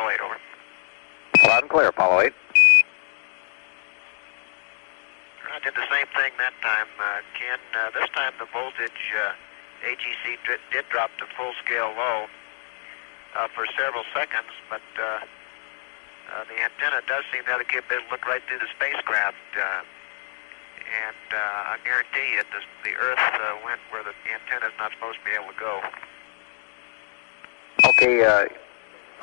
Apollo 8, over. Loud and clear, Apollo 8. I did the same thing that time, Ken. This time the voltage AGC did drop to full-scale low for several seconds, but the antenna does seem to have the capability to look right through the spacecraft, and I guarantee you the Earth went where the antenna is not supposed to be able to go. Okay, I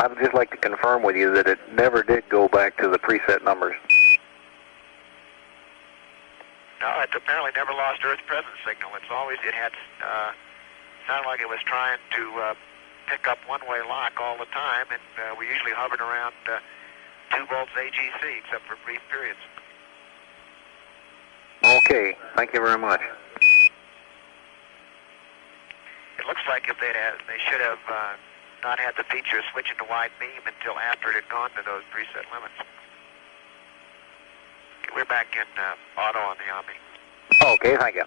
would just like to confirm with you that it never did go back to the preset numbers. No, it apparently never lost Earth presence signal. It had sounded like it was trying to pick up one-way lock all the time, and we usually hovered around 2 volts AGC, except for brief periods. Okay, thank you very much. It looks like if they should have not had the feature of switching to wide beam until after it had gone to those preset limits. We're back in auto on the Omni. Okay, thank you.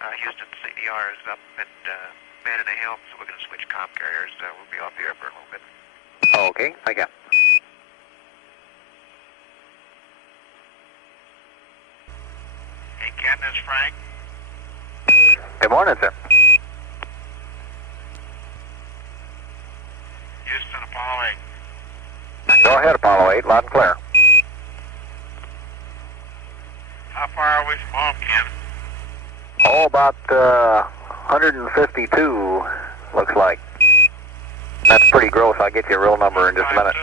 Houston, CDR is up and manning the helm, so we're going to switch comm carriers. We'll be off the air for a little bit. Okay, thank you. Hey, Ken, this is Frank. Good morning, sir. Houston, Apollo 8. Go ahead, Apollo 8, loud and clear. How far are we from home, Ken? Oh, about 152, looks like. That's pretty gross. I'll get you a real number in just a minute.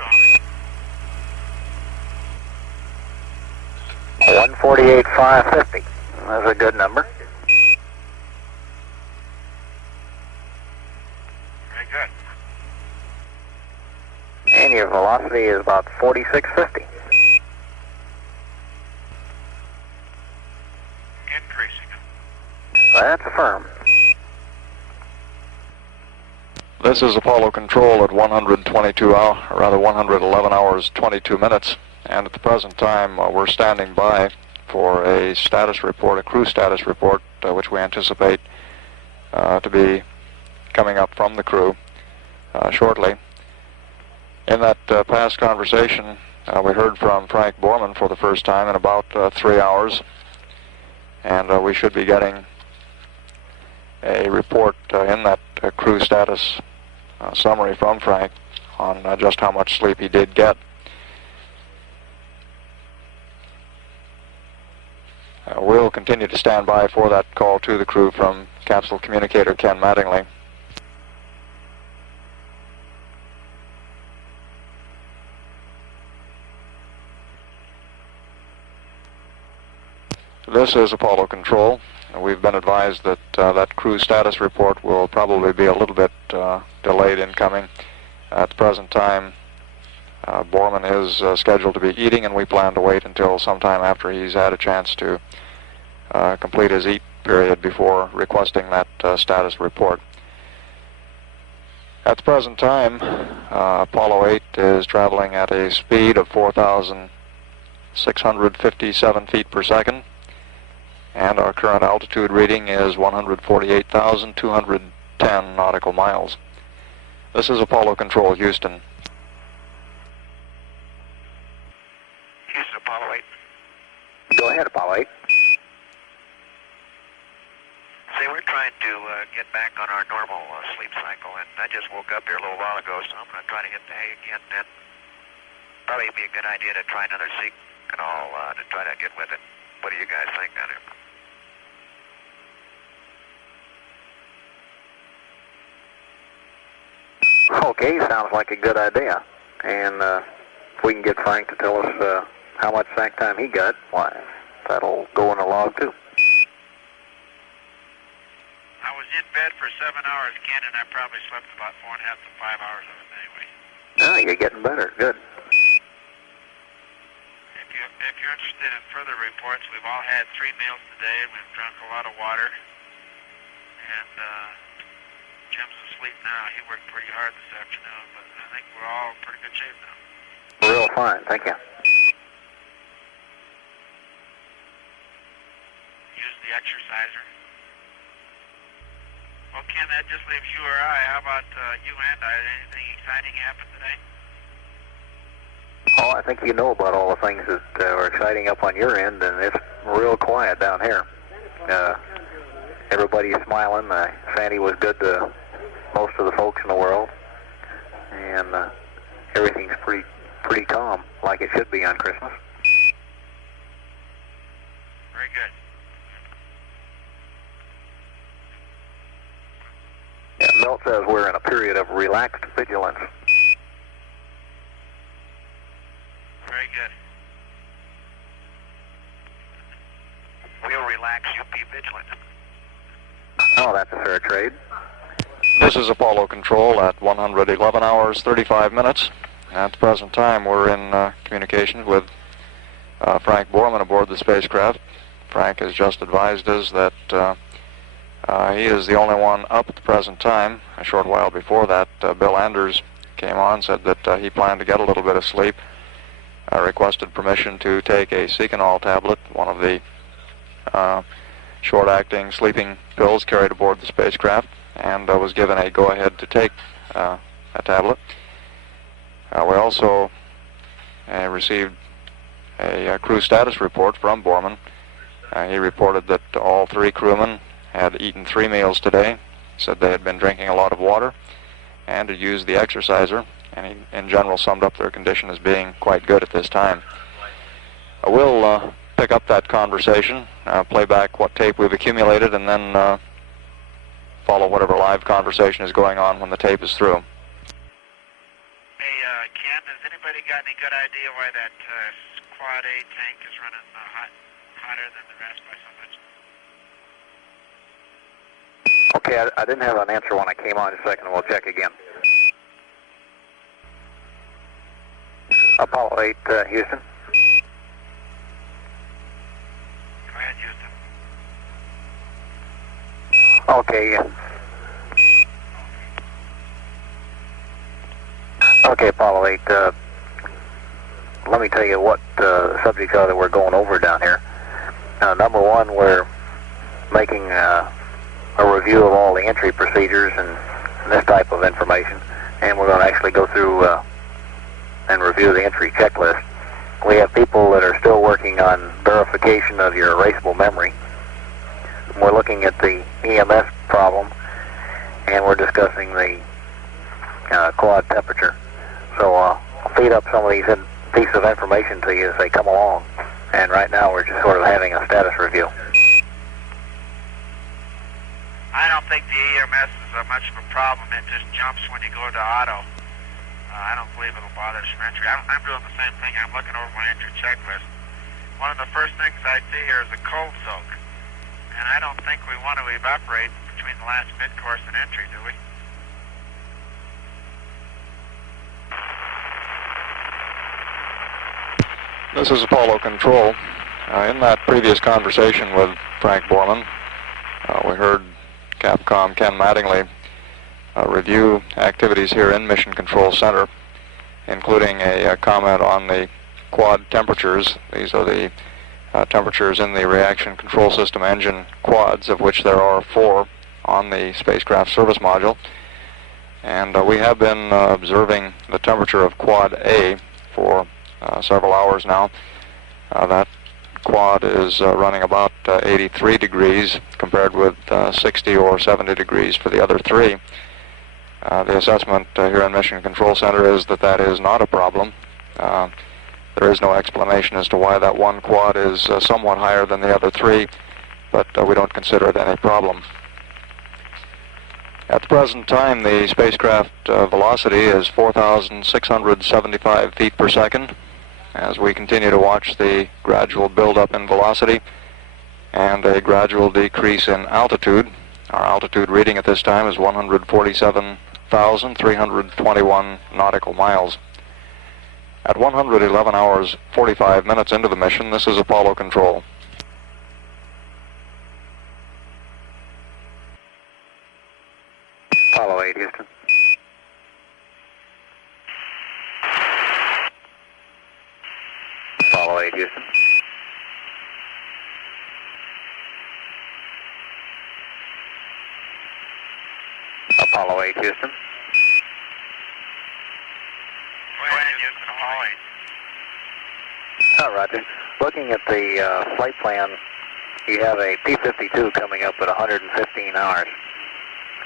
148,550. That's a good number. Very good. And your velocity is about 4650. Increasing. That's affirmed. This is Apollo Control at 111 hours, 22 minutes. And at the present time, we're standing by for a status report, a crew status report, which we anticipate to be coming up from the crew shortly. In that past conversation, we heard from Frank Borman for the first time in about 3 hours, and we should be getting a report in that crew status summary from Frank on just how much sleep he did get. We'll continue to stand by for that call to the crew from capsule communicator Ken Mattingly. This is Apollo Control. We've been advised that that crew status report will probably be a little bit delayed in coming. At the present time, Borman is scheduled to be eating, and we plan to wait until sometime after he's had a chance to complete his eat period before requesting that status report. At the present time, Apollo 8 is traveling at a speed of 4,657 feet per second, and our current altitude reading is 148,210 nautical miles. This is Apollo Control, Houston. Houston, Apollo 8. Go ahead, Apollo 8. Say, we're trying to get back on our normal sleep cycle, and I just woke up here a little while ago, so I'm going to try to hit the hay again, and probably be a good idea to try another signal to try to get with it. What do you guys think down here? Okay, sounds like a good idea. And if we can get Frank to tell us how much sack time he got, why, that'll go in the log too. I was in bed for 7 hours, Ken, and I probably slept about 4.5 to 5 hours of it anyway. Ah, you're getting better. Good. If you're interested in further reports, we've all had 3 meals today, and we've drunk a lot of water. And Jim's asleep now. He worked pretty hard this afternoon, but I think we're all in pretty good shape now. Real fine, thank you. Use the exerciser. Well, Ken, that just leaves you or I. How about you and I? Anything exciting happen today? Oh, I think you know about all the things that are exciting up on your end, and it's real quiet down here. Everybody's smiling. Sandy was good to most of the folks in the world, and everything's pretty calm, like it should be on Christmas. Very good. Yeah, Milt says we're in a period of relaxed vigilance. Very good. We'll relax, you be vigilant. Oh, that's a fair trade. This is Apollo Control at 111 hours 35 minutes. At the present time, we're in communication with Frank Borman aboard the spacecraft. Frank has just advised us that he is the only one up at the present time. A short while before that, Bill Anders came on, said that he planned to get a little bit of sleep, requested permission to take a Seconal tablet, one of the short-acting sleeping pills carried aboard the spacecraft, and was given a go-ahead to take a tablet. We also received a crew status report from Borman. He reported that all 3 crewmen had eaten 3 meals today, said they had been drinking a lot of water, and had used the exerciser, and he in general summed up their condition as being quite good at this time. We'll pick up that conversation, play back what tape we've accumulated, and then follow whatever live conversation is going on when the tape is through. Hey, Ken, has anybody got any good idea why that Quad A tank is running hotter than the rest by so much? Okay, I didn't have an answer when I came on. Just a second, we'll check again. Apollo 8, Houston. Go ahead, Houston. Okay, yeah. Okay, Apollo 8, let me tell you what subjects are that we're going over down here. Number one, we're making a review of all the entry procedures and this type of information, and we're going to actually go through and review the entry checklist. We have people that are still working on verification of your erasable memory. We're looking at the EMS problem, and we're discussing the quad temperature. So I'll feed up some of these pieces of information to you as they come along. And right now we're just sort of having a status review. I don't think the EMS is much of a problem. It just jumps when you go to auto. I don't believe it'll bother us from entry. I'm doing the same thing. I'm looking over my entry checklist. One of the first things I see here is a cold soak. And I don't think we want to evaporate between the last mid-course and entry, do we? This is Apollo Control. In that previous conversation with Frank Borman, we heard Capcom Ken Mattingly review activities here in Mission Control Center, including a comment on the quad temperatures. These are the temperatures in the reaction control system engine quads, of which there are 4 on the spacecraft service module. And we have been observing the temperature of quad A for several hours now. That quad is running about 83 degrees compared with 60 or 70 degrees for the other 3. The assessment here in Mission Control Center is that that is not a problem. There is no explanation as to why that one quad is somewhat higher than the other 3, but we don't consider it any problem. At the present time, the spacecraft velocity is 4,675 feet per second. As we continue to watch the gradual buildup in velocity and a gradual decrease in altitude, our altitude reading at this time is 147,321 nautical miles. At 111 hours 45 minutes into the mission, this is Apollo Control. Apollo 8, Houston. Apollo 8, Houston. Apollo 8, Houston. Go ahead, Houston, Apollo 8. Oh, roger. Looking at the flight plan, you have a P-52 coming up at 115 hours.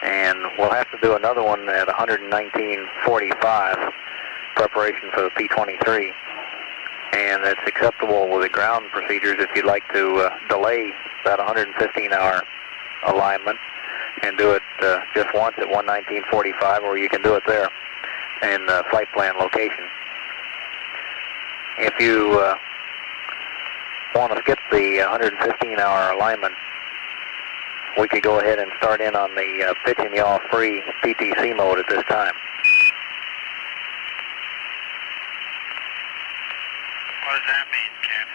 And we'll have to do another one at 119.45, preparation for the P-23. And it's acceptable with the ground procedures if you'd like to delay that 115-hour alignment and do it just once at 119.45, or you can do it there in flight plan location. If you want to skip the 115-hour alignment, we could go ahead and start in on the pitch and yaw free PTC mode at this time. What does that mean, Ken?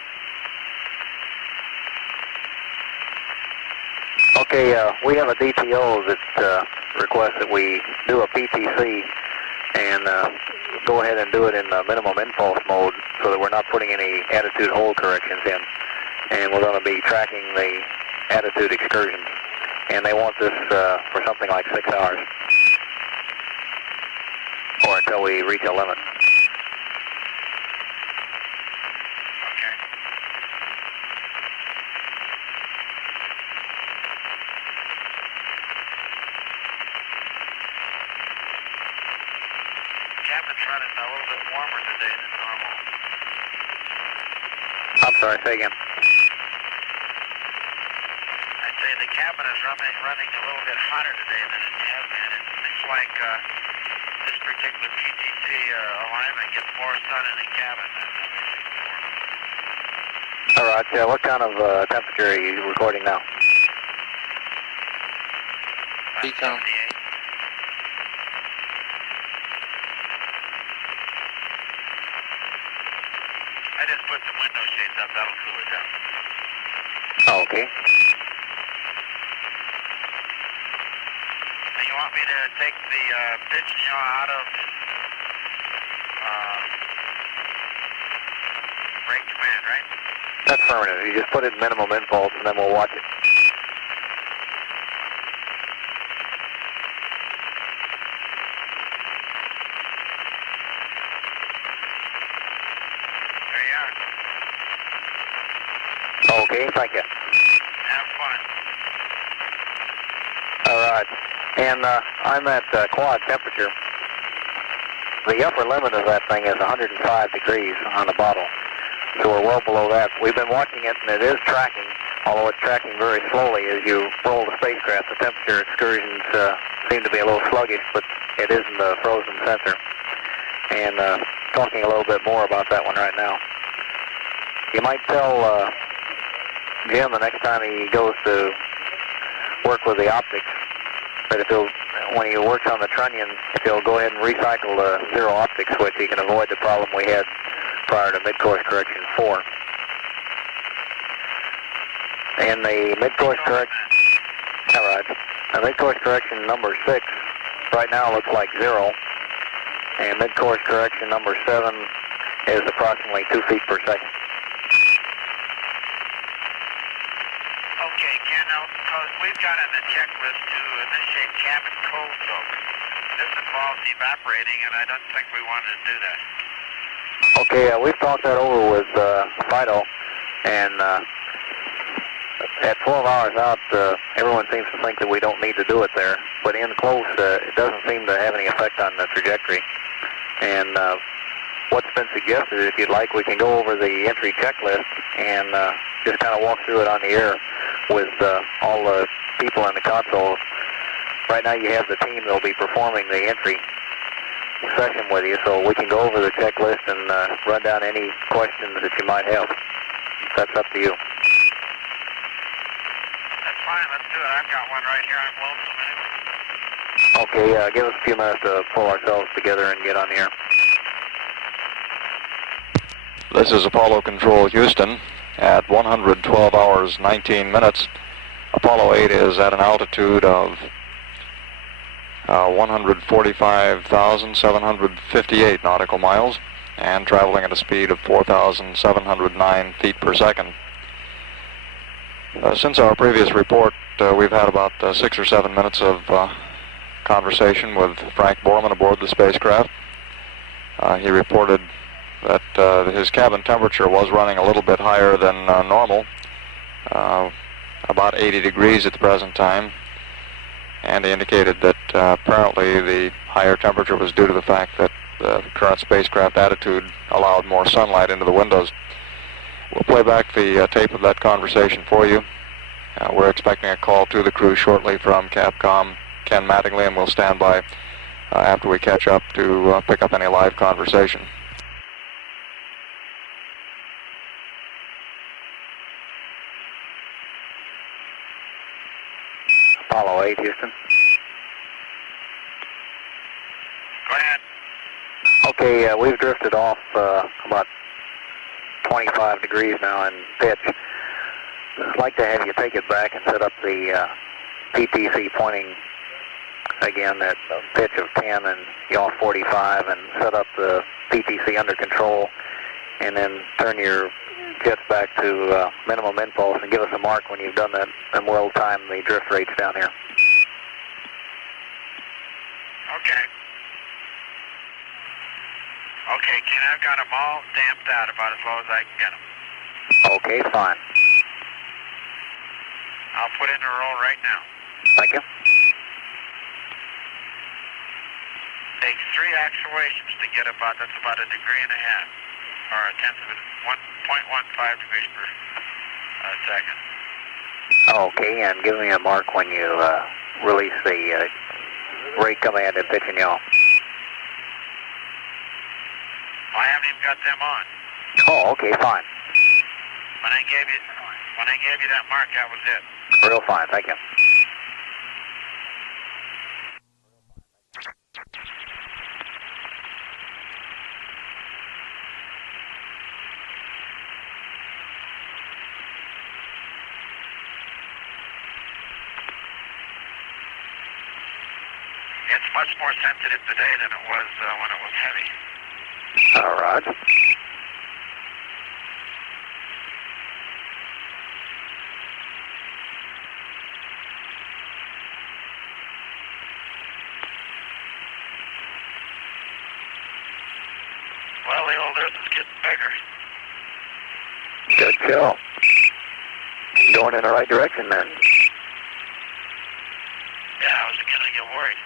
Okay, we have a DTO that requests that we do a PTC and go ahead and do it in minimum impulse mode so that we're not putting any attitude hold corrections in. And we're going to be tracking the attitude excursions. And they want this for something like 6 hours, or until we reach a limit. Okay. Cabin's running a little bit warmer today than normal. I'm sorry, say again. I'd say the cabin is running a little bit hotter today than it has been. It seems like this particular PTC alignment gets more sun in the cabin than we've seen before. All right, what kind of temperature are you recording now? Decon. 78. I just put some window shades up, that'll cool it down. Oh, okay. Now you want me to take the pitch and yaw out of brake command, right? That's affirmative. You just put it in minimum impulse and then we'll watch it. There you are. Okay, thank you. Have fun. All right, and I'm at quad temperature. The upper limit of that thing is 105 degrees on the bottle, so we're well below that. We've been watching it, and it is tracking, although it's tracking very slowly as you roll the spacecraft. The temperature excursions seem to be a little sluggish, but it isn't the frozen sensor. And talking a little bit more about that one right now. You might tell Jim the next time he goes to work with the optics that if he'll, when he works on the trunnion, if he'll go ahead and recycle the zero optic switch, he can avoid the problem we had prior to mid-course correction 4. And the mid-course correction, all right, the mid-course correction number 6 right now looks like 0, and mid-course correction number 7 is approximately 2 feet per second. Okay, Ken, now, we've got on the checklist to initiate cabin cold soak. This involves evaporating, and I don't think we wanted to do that. Okay, we've talked that over with Fido, and at 12 hours out, everyone seems to think that we don't need to do it there, but in close, it doesn't seem to have any effect on the trajectory. And what's been suggested, if you'd like, we can go over the entry checklist and just kind of walk through it on the air with all the people in the console. Right now you have the team that will be performing the entry session with you, so we can go over the checklist and run down any questions that you might have. That's up to you. That's fine, let's do it. I've got one right here. I'm lonesome anyway. Okay, give us a few minutes to pull ourselves together and get on the air. This is Apollo Control Houston at 112 hours 19 minutes. Apollo 8 is at an altitude of 145,758 nautical miles and traveling at a speed of 4,709 feet per second. Since our previous report, we've had about 6 or 7 minutes of conversation with Frank Borman aboard the spacecraft. He reported that his cabin temperature was running a little bit higher than normal, about 80 degrees at the present time, and he indicated that apparently the higher temperature was due to the fact that the current spacecraft attitude allowed more sunlight into the windows. We'll play back the tape of that conversation for you. We're expecting a call to the crew shortly from Capcom Ken Mattingly, and we'll stand by after we catch up to pick up any live conversation. Apollo 8, Houston. Go ahead. Okay, we've drifted off about 25 degrees now in pitch. I'd like to have you take it back and set up the PTC pointing again at a pitch of 10 and yaw 45, and set up the PTC under control, and then turn your jets back to minimum impulse and give us a mark when you've done that, and we'll time the drift rates down here. Okay. Okay, Ken, I've got them all damped out about as low as I can get them. Okay, fine. I'll put in a roll right now. Thank you. Takes 3 actuations to get that's about 1.5 degrees, or a tenth of 1.15 degrees per second. Okay, and give me a mark when you release the rate command and pitch and yaw. I haven't even got them on. Oh, okay, fine. When I gave you that mark, that was it. Real fine, thank you. It's much more sensitive today than it was when it was heavy. All right. Well, the old Earth is getting bigger. Good show. Going in the right direction then. Yeah, I was beginning to get worried.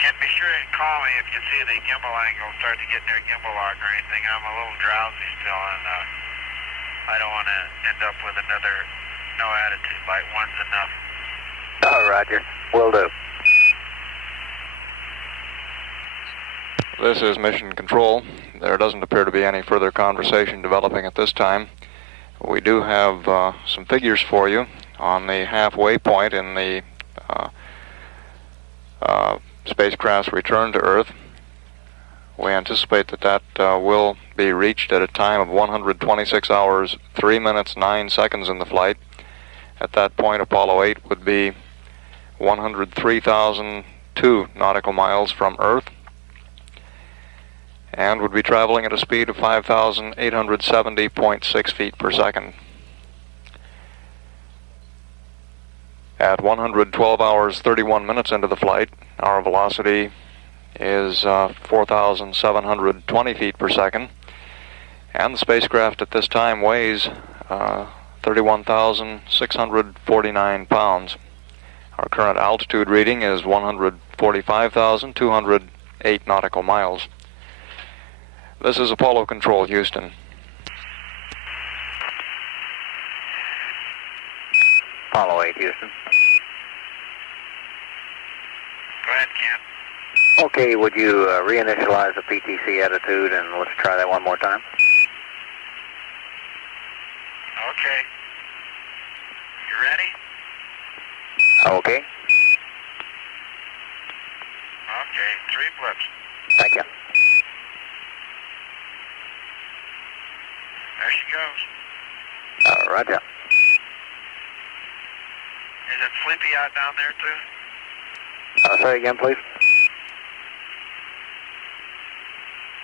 Ken, be sure and call me if you see the gimbal angle start to get near gimbal lock or anything. I'm a little drowsy still, and I don't want to end up with another no attitude light. One's enough. Oh, Roger. Will do. This is Mission Control. There doesn't appear to be any further conversation developing at this time. We do have some figures for you on the halfway point in the spacecraft's return to Earth. We anticipate that will be reached at a time of 126 hours, 3 minutes, 9 seconds in the flight. At that point, Apollo 8 would be 103,002 nautical miles from Earth, and would be traveling at a speed of 5,870.6 feet per second. At 112 hours 31 minutes into the flight, our velocity is 4,720 feet per second, and the spacecraft at this time weighs 31,649 pounds. Our current altitude reading is 145,208 nautical miles. This is Apollo Control, Houston. Apollo 8, Houston. Go ahead, Ken. Okay, would you reinitialize the PTC attitude, and let's try that one more time? Okay. You ready? Okay. Okay, 3 blips. Thank you. There she goes. Roger. Is it sleepy out down there, too? Say again, please.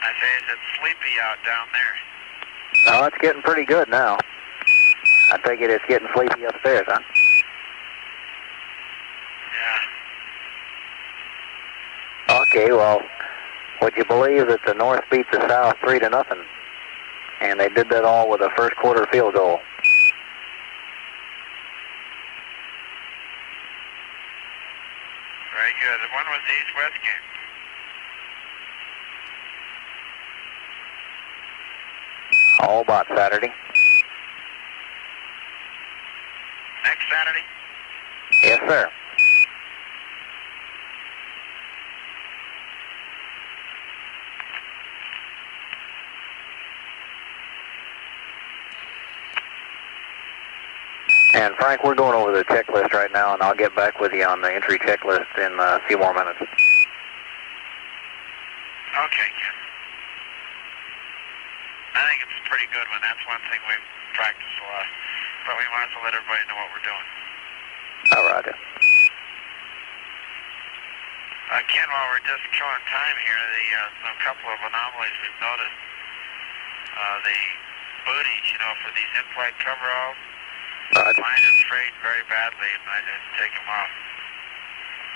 I say, is it sleepy out down there? Oh, it's getting pretty good now. I take it it's getting sleepy upstairs, huh? Okay, well, would you believe that the North beat the South 3-0? And they did that all with a first quarter field goal. Very good. And when was the East-West game? All about Saturday. Next Saturday? Yes, sir. And Frank, we're going over the checklist right now, and I'll get back with you on the entry checklist in a few more minutes. Okay, Ken. I think it's a pretty good one. That's one thing we've practiced a lot. But we might as well let everybody know what we're doing. All right. Ken, while we're just killing time here, a couple of anomalies we've noticed. The booties, for these in-flight coveralls, Right. mine is frayed very badly, and I didn't take them off.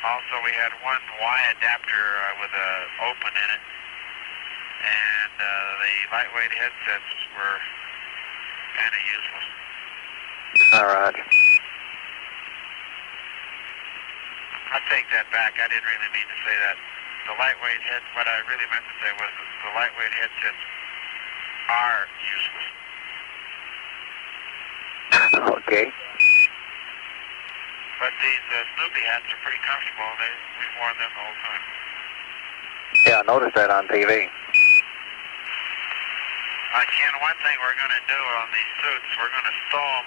Also, we had one Y adapter with a open in it, and the lightweight headsets were kind of useless. All right. I take that back. I didn't really mean to say that. The lightweight what I really meant to say was that the lightweight headsets are useless. Okay. But these Snoopy hats are pretty comfortable. We've worn them the whole time. Yeah, I noticed that on TV. Ken, one thing we're going to do on these suits, we're going to stow them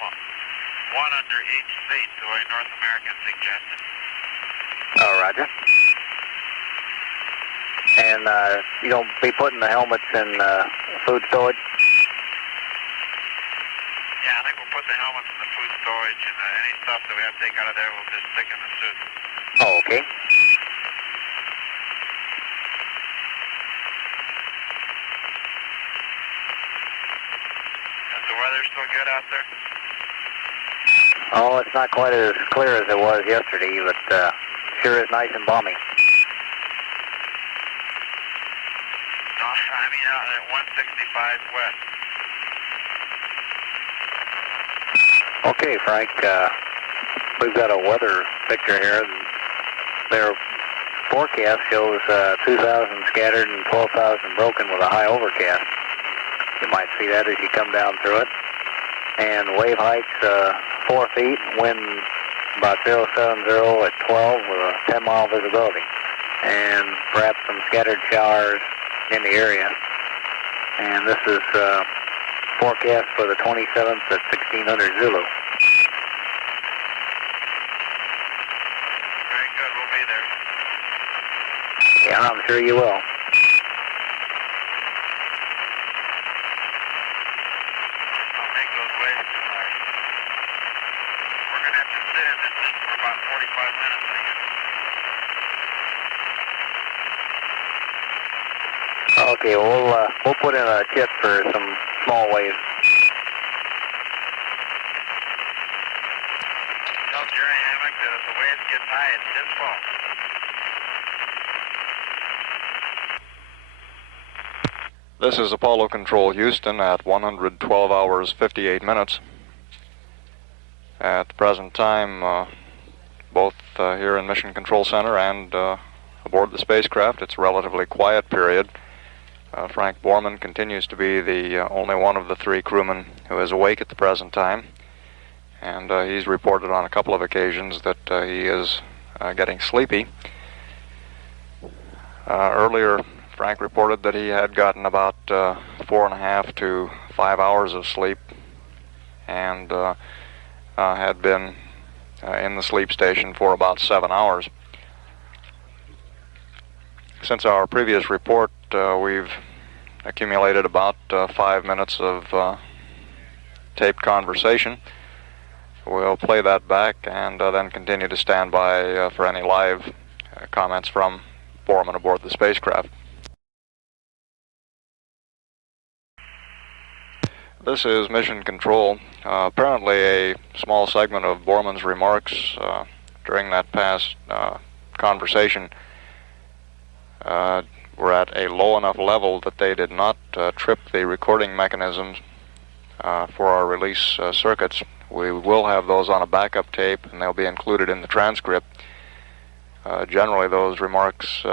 one under each seat the way North American suggested. Oh, Roger. And you don't be putting the helmets in food storage? Yeah, I think we'll put the helmets in the food storage, and any stuff that we have to take out of there, we'll just stick in the suit. Oh, okay. Is the weather still good out there? Oh, it's not quite as clear as it was yesterday, but sure is nice and balmy. No, I mean out at 165 west. Okay, Frank, we've got a weather picture here. Their forecast shows 2,000 scattered and 12,000 broken with a high overcast. You might see that as you come down through it. And wave heights 4 feet, wind about 070 at 12 with a 10-mile visibility. And perhaps some scattered showers in the area. And this is forecast for the 27th at 1600 Zulu. Very good, we'll be there. Yeah, I'm sure you will. I'll make those waves too high. We're going to have to sit in this thing for about 45 minutes, I guess. Okay, we'll put in a chip for some small waves. Tell Jerry Hammock that if the waves get high, it's his fault. This is Apollo Control Houston at 112 hours 58 minutes. At the present time, both here in Mission Control Center and aboard the spacecraft, it's a relatively quiet period. Frank Borman continues to be the only one of the three crewmen who is awake at the present time, and he's reported on a couple of occasions that he is getting sleepy. Earlier, Frank reported that he had gotten about 4.5 to 5 hours of sleep and had been in the sleep station for about 7 hours. Since our previous report, we've accumulated about 5 minutes of taped conversation. We'll play that back and then continue to stand by for any live comments from Borman aboard the spacecraft. This is Mission Control. Apparently a small segment of Borman's remarks during that past conversation were at a low enough level that they did not trip the recording mechanisms for our release circuits. We will have those on a backup tape, and they'll be included in the transcript. Generally, those remarks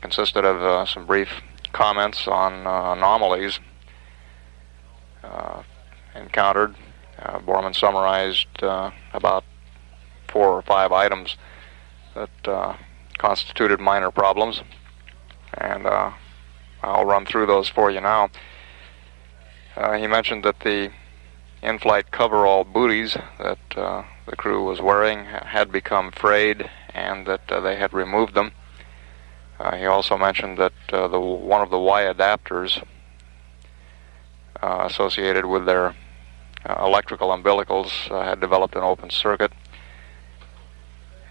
consisted of some brief comments on anomalies encountered. Borman summarized about 4 or 5 items that constituted minor problems, and I'll run through those for you now. He mentioned that the in-flight coverall booties that the crew was wearing had become frayed and that they had removed them. He also mentioned that one of the Y adapters associated with their electrical umbilicals had developed an open circuit.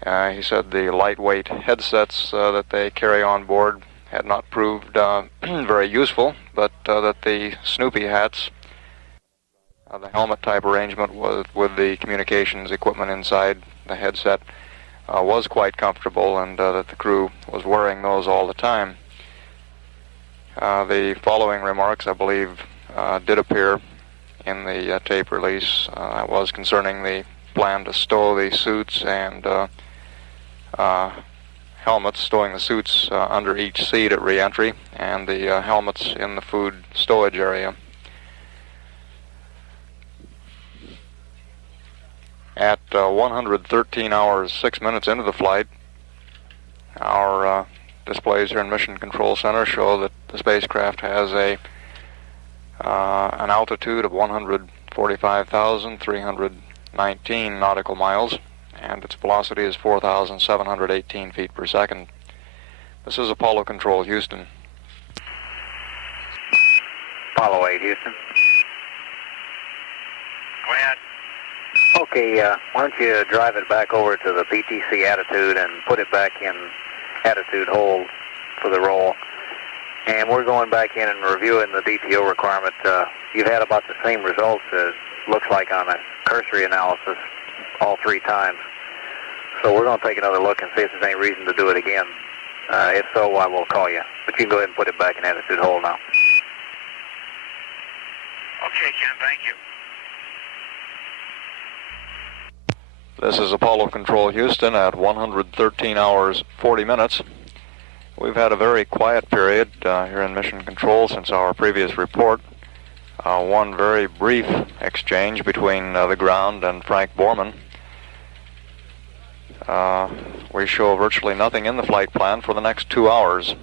He said the lightweight headsets that they carry on board had not proved very useful, but that the Snoopy hats, the helmet type arrangement with the communications equipment inside the headset, was quite comfortable, and that the crew was wearing those all the time. The following remarks, I believe, did appear in the tape release. That was concerning the plan to stow the suits and helmets, stowing the suits under each seat at re-entry, and the helmets in the food stowage area. At 113 hours 6 minutes into the flight, our displays here in Mission Control Center show that the spacecraft has an altitude of 145,319 nautical miles, and its velocity is 4,718 feet per second. This is Apollo Control, Houston. Apollo 8, Houston. Go ahead. Okay, why don't you drive it back over to the PTC attitude and put it back in attitude hold for the roll. And we're going back in and reviewing the DTO requirement. You've had about the same results as looks like on a cursory analysis all 3 times. So we're going to take another look and see if there's any reason to do it again. If so, I will call you. But you can go ahead and put it back in attitude hold now. Okay, Ken, thank you. This is Apollo Control, Houston, at 113 hours 40 minutes. We've had a very quiet period here in Mission Control since our previous report. One very brief exchange between the ground and Frank Borman. We show virtually nothing in the flight plan for the next 2 hours,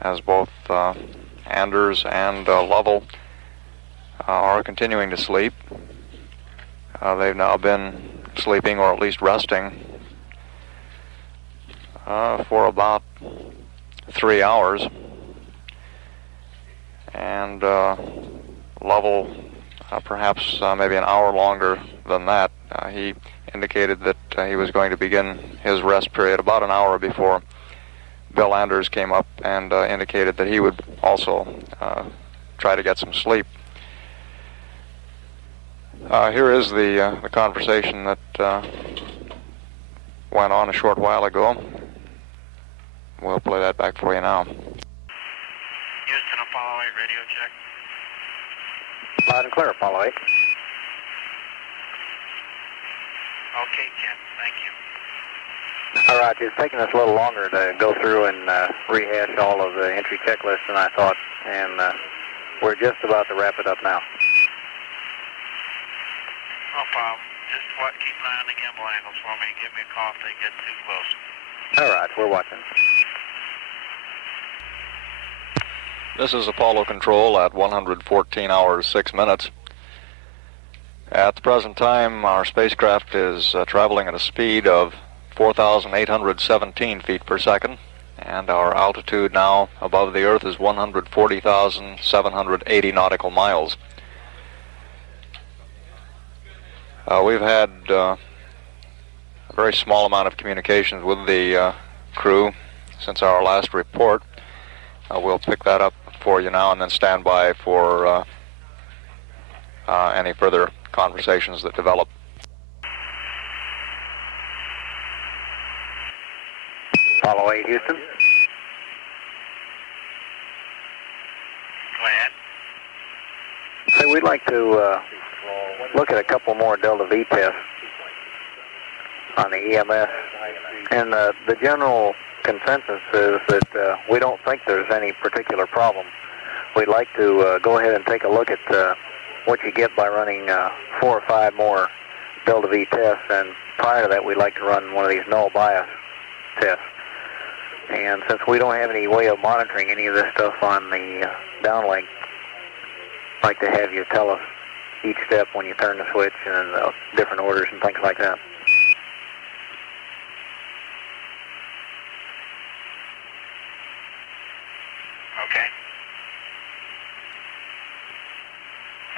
as both Anders and Lovell are continuing to sleep. They've now been sleeping, or at least resting, for about 3 hours. And Lovell, perhaps maybe an hour longer than that. He indicated that he was going to begin his rest period about an hour before Bill Anders came up and indicated that he would also try to get some sleep. Here is the conversation that went on a short while ago. We'll play that back for you now. Houston, Apollo 8, radio check. Loud and clear, Apollo 8. Okay, Ken, thank you. All right, it's taking us a little longer to go through and rehash all of the entry checklists than I thought, and we're just about to wrap it up now. No problem. Just keep an eye on the gimbal angles for me and give me a call if they get too close. All right, we're watching. This is Apollo Control at 114 hours 6 minutes. At the present time, our spacecraft is traveling at a speed of 4,817 feet per second, and our altitude now above the Earth is 140,780 nautical miles. We've had a very small amount of communications with the crew since our last report. We'll pick that up for you now and then stand by for any further conversations that develop. Apollo 8, Houston. we'd like to look at a couple more Delta V tests on the EMS. And the general consensus is that we don't think there's any particular problem. We'd like to go ahead and take a look at what you get by running 4 or 5 more Delta V tests, and prior to that we'd like to run one of these null bias tests. And since we don't have any way of monitoring any of this stuff on the downlink, I'd like to have you tell us each step when you turn the switch and different orders and things like that. Okay.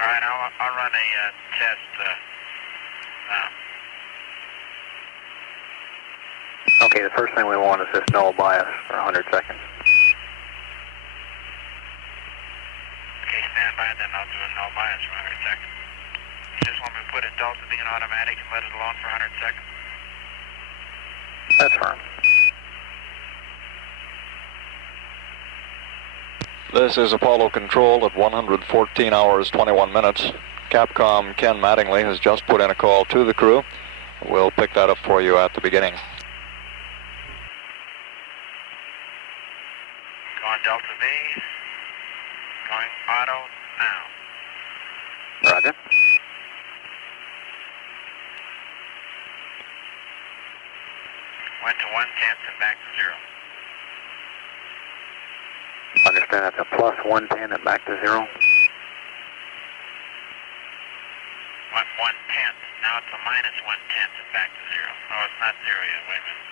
All right, I'll run a test now. Okay, the first thing we want is this null bias for 100 seconds. Okay, stand by, then I'll do a null bias for 100 seconds. You just want me to put a Delta V in automatic and let it alone for 100 seconds? That's firm. This is Apollo Control at 114 hours, 21 minutes. Capcom Ken Mattingly has just put in a call to the crew. We'll pick that up for you at the beginning. Going Delta V. Going auto now. Roger. Went to 1/10 and back to 0. Understand that's a plus 110 and back to 0. Went 1/10. Now it's a minus 1/10 and back to 0. Oh, it's not 0 yet. Wait a minute.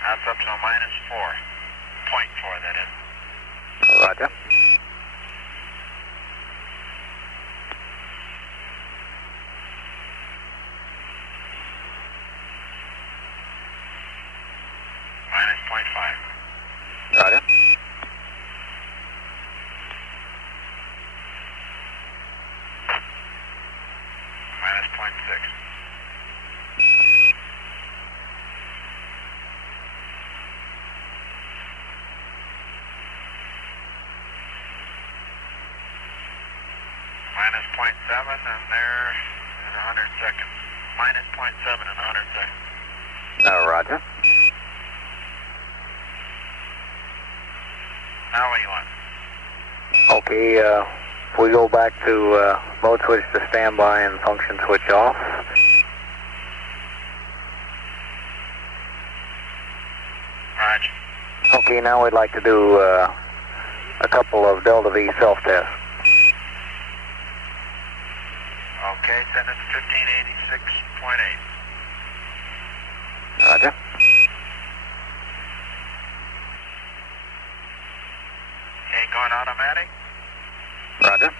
That's up to a minus 4. 0.4, that is. Roger. Minus 0.5. Roger. Minus 0.6. Minus 0.7, and there is 100 seconds. Minus 0.7 in 100 seconds. Roger. Now what do you want? Okay, if we go back to mode switch to standby and function switch off. Roger. Okay, now we'd like to do a couple of Delta V self-tests. Okay, send it to 1586.8. Roger. Okay, going automatic. Roger.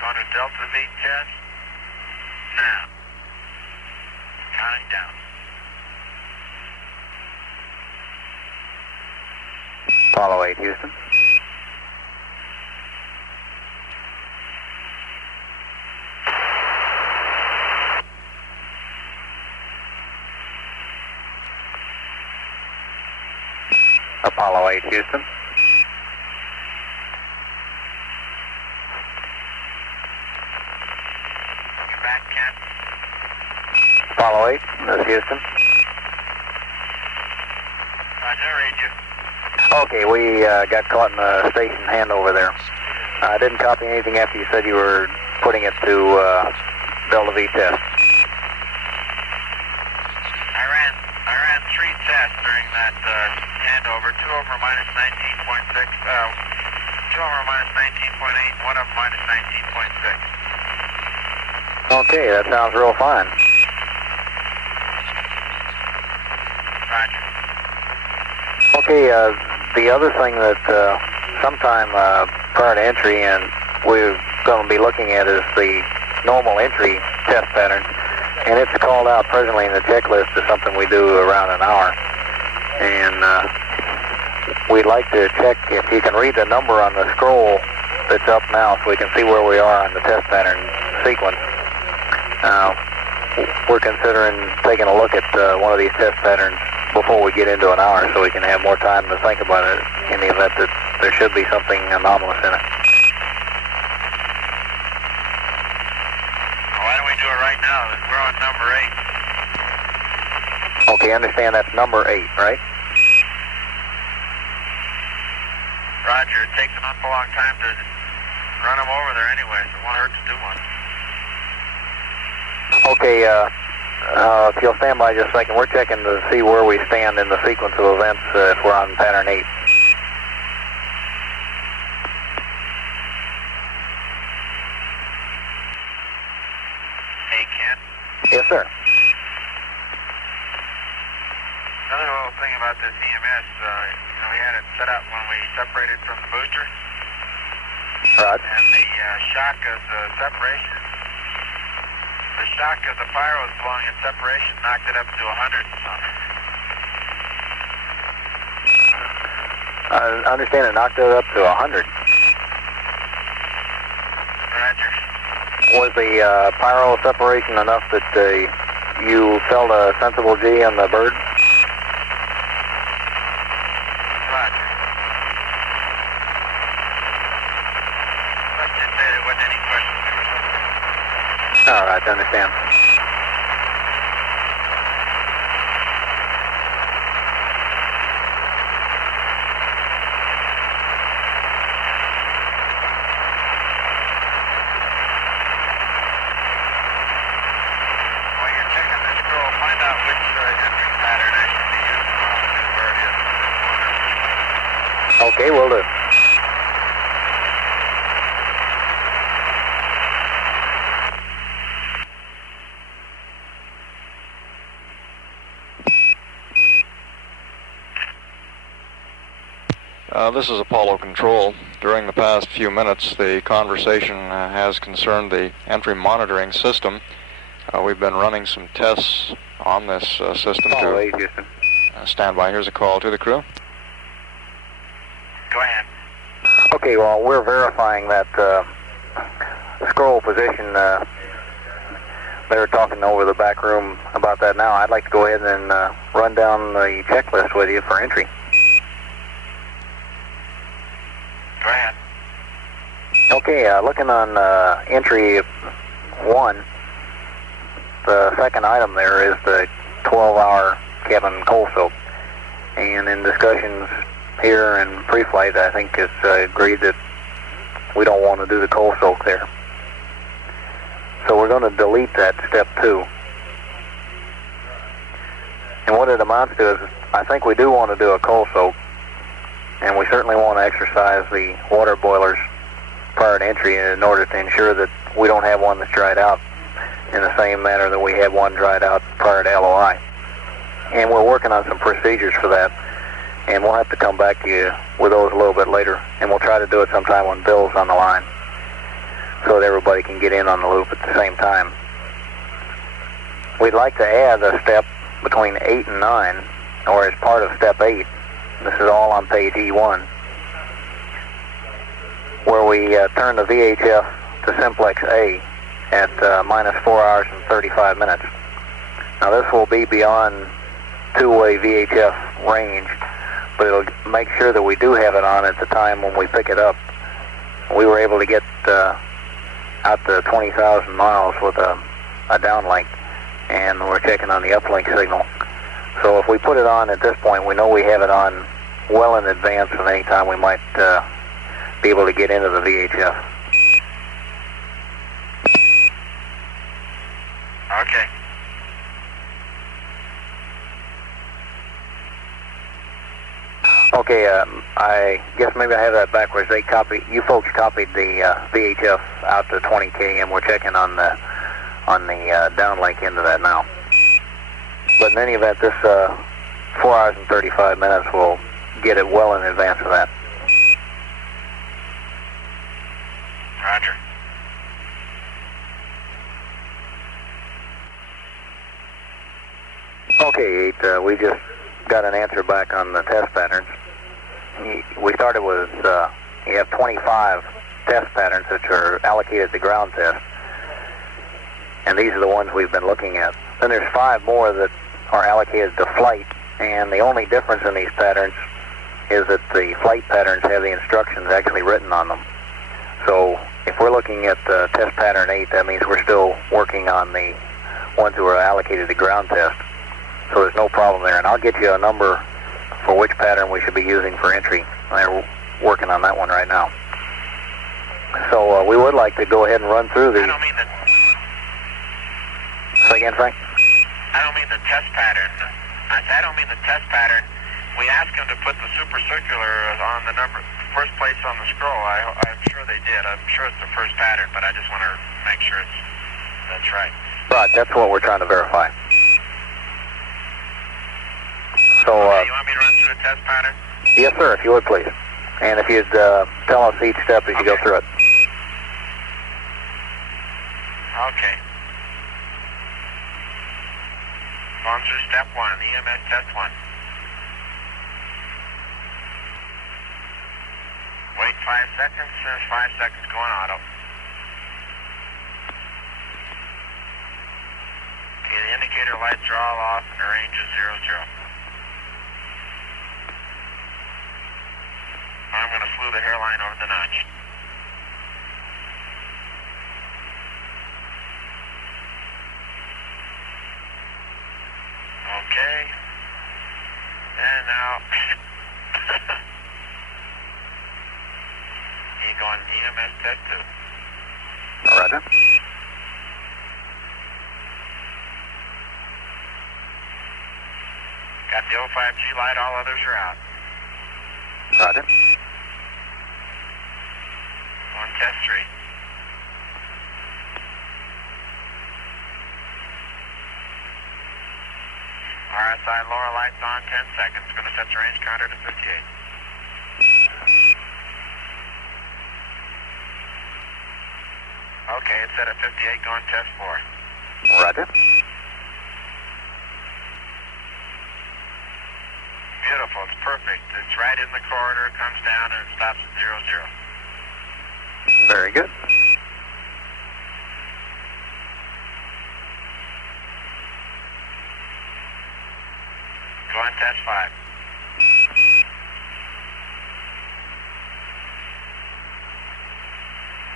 Going to Delta V test. Now. Counting down. Apollo 8, Houston. Apollo 8, Houston. You're back, Ken. Apollo 8, this is Houston. Roger, I read you. Okay, we got caught in the station handover there. I didn't copy anything after you said you were putting it to Delta V test. I ran 3 tests during that handover. 2 of them were minus 19.6, 2 of them were minus 19.8, 1 of them minus 19.6. Okay, that sounds real fine. Roger. Okay, the other thing that sometime prior to entry and we're going to be looking at is the normal entry test pattern. And it's called out presently in the checklist as something we do around an hour. And we'd like to check if you can read the number on the scroll that's up now so we can see where we are on the test pattern sequence. We're considering taking a look at one of these test patterns before we get into an hour so we can have more time to think about it in the event that there should be something anomalous in it. Why don't we do it right now? We're on number 8. Okay, I understand that's number 8, right? Roger, it takes an awful long time to run them over there anyway, so it won't hurt to do one. Okay, if you'll stand by just a second, we're checking to see where we stand in the sequence of events if we're on pattern 8. Hey, Ken. Yes, sir. Another little thing about this EMS, we had it set up when we separated from the booster. Right. And the shock of the separation, the shock of the fire was blowing in separation knocked it up to 100 and something. I understand it knocked it up to 100. Roger. Was the pyro separation enough that you felt a sensible G on the bird? Roger. Let's just say there wasn't any questions there. All right, I understand. While you're checking the scroll, find out which entry pattern I should be using. I'll see where it is. Okay, will do. This is Apollo Control. During the past few minutes, the conversation has concerned the entry monitoring system. We've been running some tests on this system to stand by. Here's a call to the crew. Go ahead. Okay, well, we're verifying that scroll position. They're talking over the back room about that now. I'd like to go ahead and run down the checklist with you for entry. Go ahead. Okay, looking on entry 1, the second item there is the 12-hour cabin coal soak. And in discussions here and pre-flight, I think it's agreed that we don't want to do the coal soak there. So we're going to delete that step 2. And what it amounts to is, I think we do want to do a coal soak, and we certainly want to exercise the water boilers prior to entry in order to ensure that we don't have one that's dried out in the same manner that we had one dried out prior to LOI. And we're working on some procedures for that, and we'll have to come back to you with those a little bit later, and we'll try to do it sometime when Bill's on the line so that everybody can get in on the loop at the same time. We'd like to add a step between 8 and 9, or as part of step 8. This is all on page E1, where we turn the VHF to simplex A at minus 4 hours and 35 minutes. Now this will be beyond two-way VHF range, but it'll make sure that we do have it on at the time when we pick it up. We were able to get out to 20,000 miles with a downlink, and we're checking on the uplink signal. So if we put it on at this point, we know we have it on well in advance of any time we might be able to get into the VHF. Okay. Okay, I guess maybe I have that backwards. You folks copied the VHF out to 20K, and we're checking on the downlink into that now. But in any event, this 4 hours and 35 minutes will get it well in advance of that. Roger. Okay, 8, we just got an answer back on the test patterns. We started with, you have 25 test patterns which are allocated to ground test. And these are the ones we've been looking at. Then there's 5 more that are allocated to flight, and the only difference in these patterns is that the flight patterns have the instructions actually written on them. So if we're looking at test pattern 8, that means we're still working on the ones who are allocated to ground test. So there's no problem there. And I'll get you a number for which pattern we should be using for entry. They're working on that one right now. So we would like to go ahead and run through the... I don't mean the... Say again, Frank? I don't mean the test pattern. I don't mean the test pattern. We asked them to put the supercircular on the number, first place on the scroll. I'm sure they did. I'm sure it's the first pattern, but I just want to make sure that's right. Right, that's what we're trying to verify. So, okay, you want me to run through the test pattern? Yes, sir, if you would, please. And if you'd tell us each step as you go through it. Okay. Going through step 1, EMS test 1. Wait 5 seconds, there's 5 seconds going auto. Okay, the indicator lights are all off and the range is 00. I'm going to slew the hairline over the notch. Okay. And now... you going EMS test 2. Roger. Got the 05G light, all others are out. Roger. On test 3. RSI lower lights on, 10 seconds. Going to set the range counter to 58. Okay, it's set at 58, going test 4. Roger. Beautiful, it's perfect. It's right in the corridor, comes down, and it stops at 00. Very good. Go on test 5.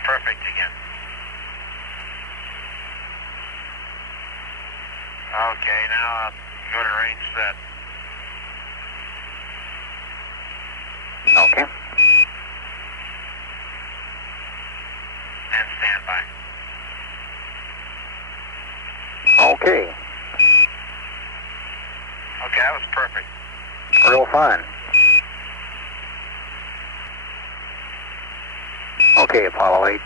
Perfect again. Okay, now go to range set. Okay. And stand by. Okay. Okay, that was perfect. Real fine. Okay, Apollo 8,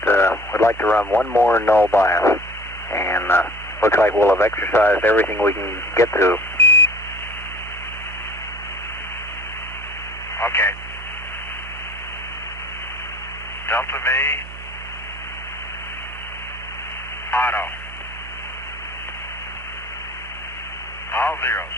we'd like to run one more null bias. And looks like we'll have exercised everything we can get to. Okay. Delta V. Auto. All zeros.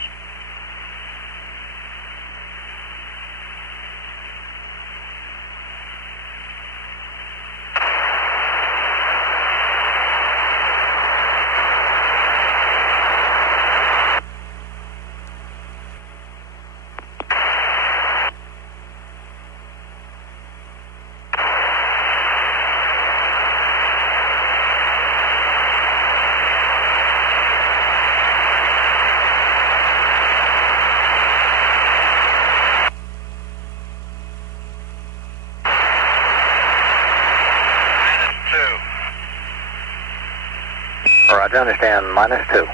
Roger, understand, -2.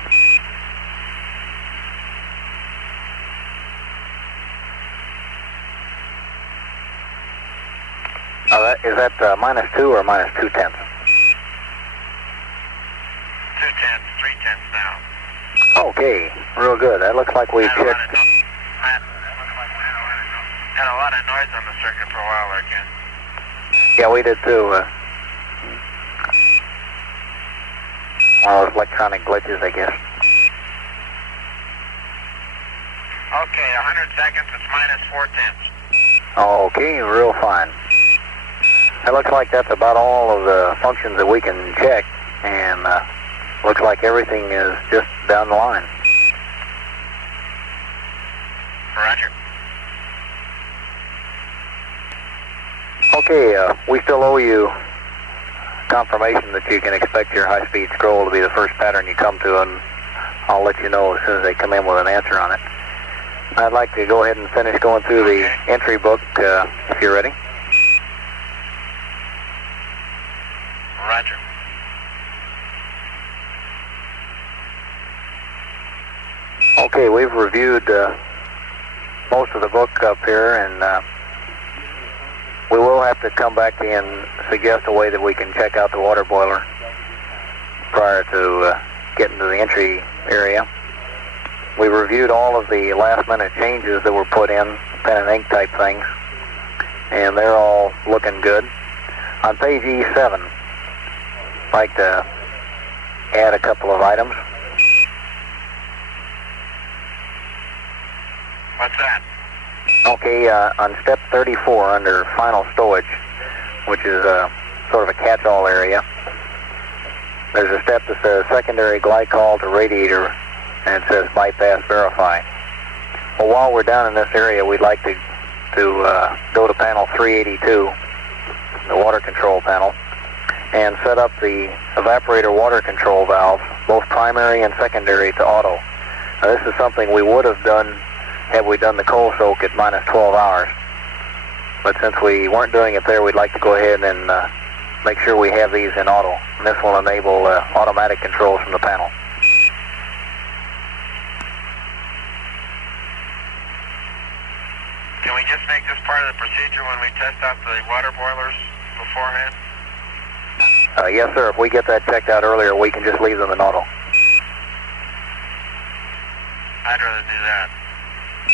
Is that -2 or -2 tenths? 2 tenths, 3 tenths now. Okay, real good. That looks like we Had checked. a lot of noise on the circuit for a while there, Ken. Yeah, we did too. Electronic glitches, I guess. Okay, 100 seconds, it's -4 tenths. Okay, real fine. It looks like that's about all of the functions that we can check, and looks like everything is just down the line. Roger. Okay, we still owe you confirmation that you can expect your high-speed scroll to be the first pattern you come to, and I'll let you know as soon as they come in with an answer on it. I'd like to go ahead and finish going through the entry book if you're ready. Roger. Okay, we've reviewed most of the book up here, and we will have to come back to you and suggest a way that we can check out the water boiler prior to getting to the entry area. We reviewed all of the last-minute changes that were put in, pen and ink type things, and they're all looking good. On page E7, I'd like to add a couple of items. What's that? Okay, on step 34 under final stowage, which is sort of a catch-all area, there's a step that says secondary glycol to radiator, and it says bypass verify. Well, while we're down in this area, we'd like to go to panel 382, the water control panel, and set up the evaporator water control valves, both primary and secondary, to auto. Now, this is something we would have done had we done the coal soak at minus 12 hours. But since we weren't doing it there, we'd like to go ahead and make sure we have these in auto. And this will enable automatic controls from the panel. Can we just make this part of the procedure when we test out the water boilers beforehand? Yes, sir. If we get that checked out earlier, we can just leave them in auto. I'd rather do that.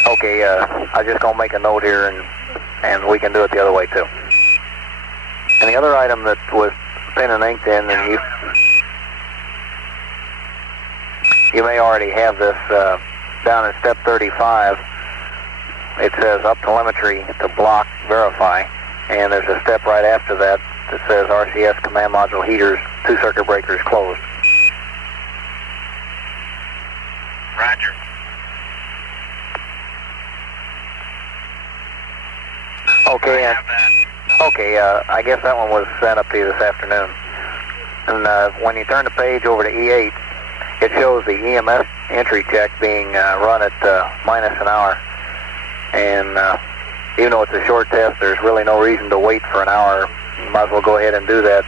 Okay, I'm just going to make a note here, and we can do it the other way, too. And the other item that was pen and inked in, and you may already have this down in step 35. It says up telemetry to block verify, and there's a step right after that that says RCS command module heaters, 2 circuit breakers closed. Roger. Okay, I have that. okay. I guess that one was sent up to you this afternoon. And when you turn the page over to E8, it shows the EMS entry check being run at minus an hour. And even though it's a short test, there's really no reason to wait for an hour. You might as well go ahead and do that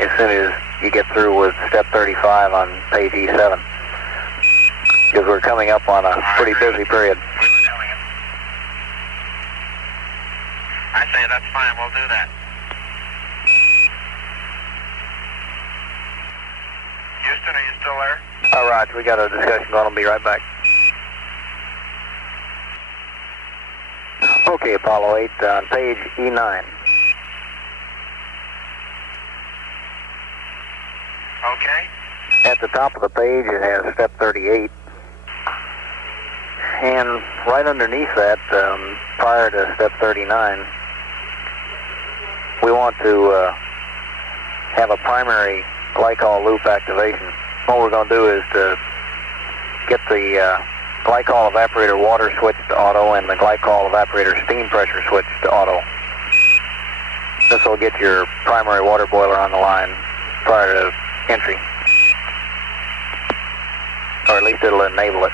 as soon as you get through with step 35 on page E7. Because we're coming up on a pretty busy period. I say that's fine, we'll do that. Houston, are you still there? All right, we got a discussion going. I'll be right back. Okay, Apollo 8, on page E9. Okay. At the top of the page, it has step 38. And right underneath that, prior to step 39, we want to have a primary glycol loop activation. What we're going to do is to get the glycol evaporator water switch to auto and the glycol evaporator steam pressure switch to auto. This will get your primary water boiler on the line prior to entry. Or at least it'll enable it.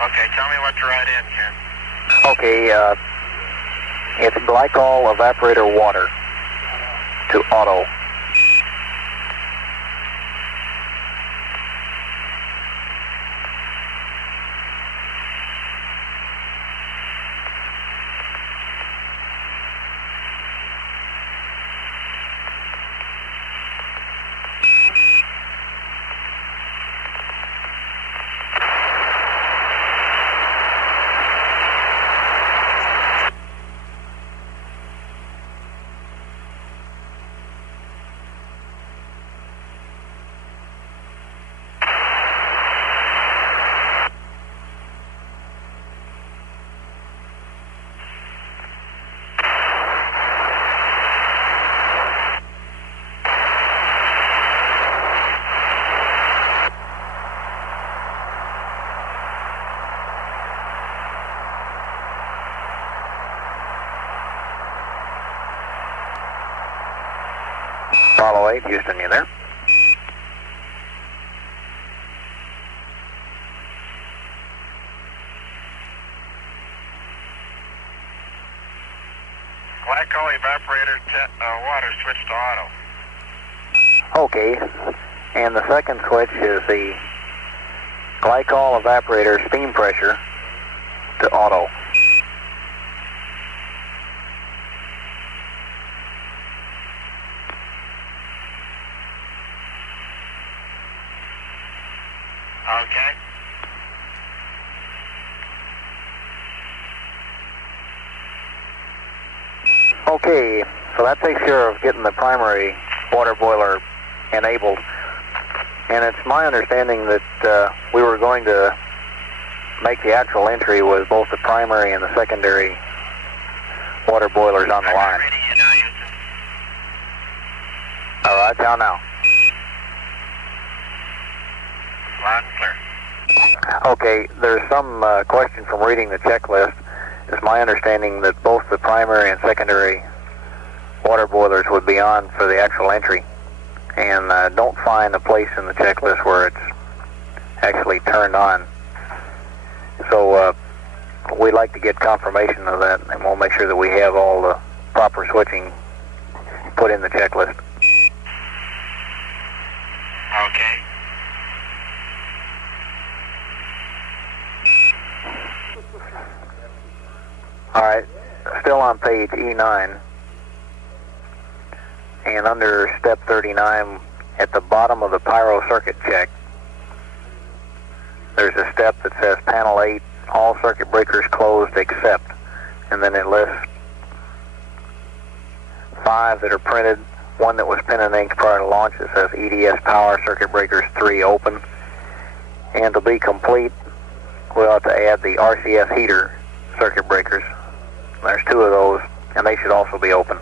Okay, tell me what to write in, Ken. Okay, it's glycol evaporator water to auto. Channel 8, Houston, you there? Glycol evaporator water switch to auto. Okay, and the second switch is the glycol evaporator steam pressure to auto. Okay. Okay, so that takes care of getting the primary water boiler enabled. And it's my understanding that we were going to make the actual entry with both the primary and the secondary water boilers on the line. Ready, you now, Houston. All right, how now? Loud and clear. Okay, there's some question from reading the checklist. It's my understanding that both the primary and secondary water boilers would be on for the actual entry. And don't find a place in the checklist where it's actually turned on. So we'd like to get confirmation of that, and we'll make sure that we have all the proper switching put in the checklist. Okay. All right, still on page E9, and under step 39, at the bottom of the pyro circuit check, there's a step that says panel 8, all circuit breakers closed except, and then it lists 5 that are printed, 1 that was pen and ink prior to launch that says EDS power circuit breakers 3 open, and to be complete, we'll have to add the RCS heater circuit breakers. There's 2 of those, and they should also be open.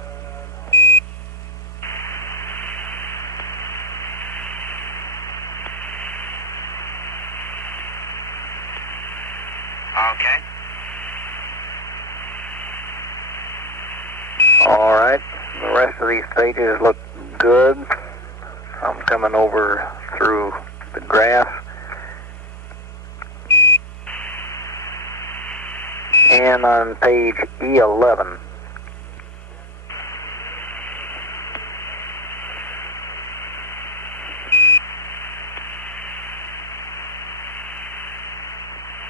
Okay. All right, the rest of these pages look good. I'm coming over through the graph. And on page E11,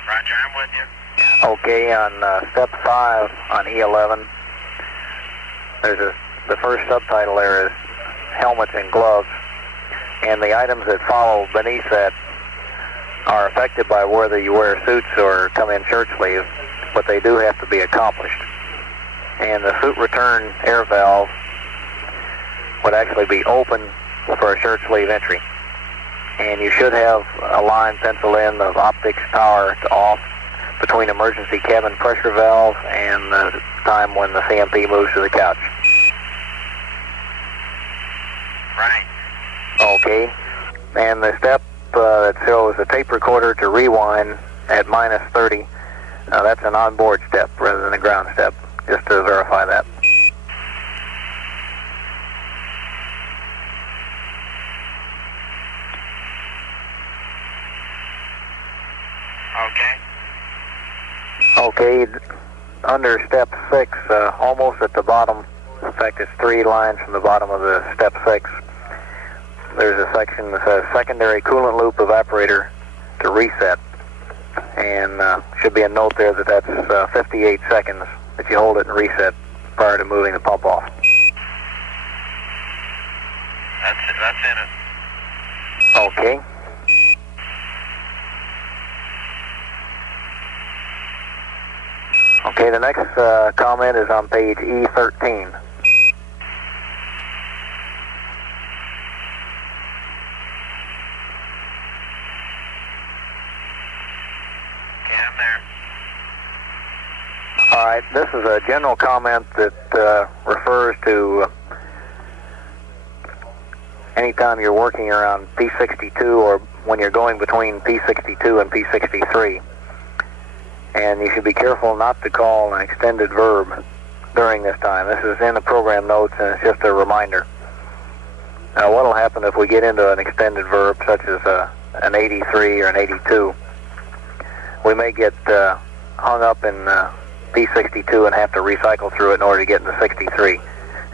Roger, I'm with you. okay, on step 5 on E11, there's the first subtitle there is helmets and gloves, and the items that follow beneath that are affected by whether you wear suits or come in shirt sleeve, but they do have to be accomplished. And the suit return air valve would actually be open for a shirt sleeve entry. And you should have a line penciled in of optics power to off between emergency cabin pressure valve and the time when the CMP moves to the couch. Right. Okay. And the step that shows the tape recorder to rewind at minus 30, that's an onboard step rather than a ground step, just to verify that. Okay. Okay, under step 6, almost at the bottom, in fact it's 3 lines from the bottom of the step 6, there's a section that says secondary coolant loop evaporator to reset. And should be a note there that that's 58 seconds that you hold it and reset prior to moving the pump off. That's in it. Okay. Okay, the next comment is on page E13. Okay, I'm there. All right, this is a general comment that refers to anytime you're working around P62 or when you're going between P62 and P63. And you should be careful not to call an extended verb during this time. This is in the program notes, and it's just a reminder. What'll happen if we get into an extended verb such as an 83 or an 82, we may get hung up in P62 and have to recycle through it in order to get into 63.